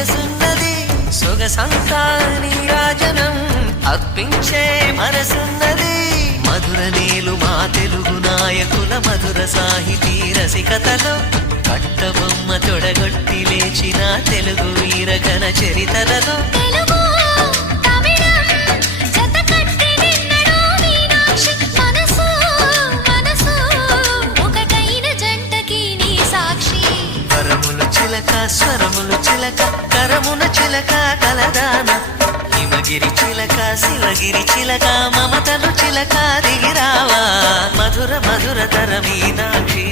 సొగసున్నది సొగసంతా నీరాజనం అర్పించే మనసున్నది మధుర నేలు మా తెలుగు నాయకుల మధుర సాహితీ రసికతలో కట్టబొమ్మ తొడగొట్టి లేచిన తెలుగు వీరగణ చరితలలో స్వరములు చిలక కరమున చిలక కలదాన హిమగిరి చిలక శివగిరి చిలక మమతలు చిలక దిగిరావా మధుర మధుర తర మీనాక్షి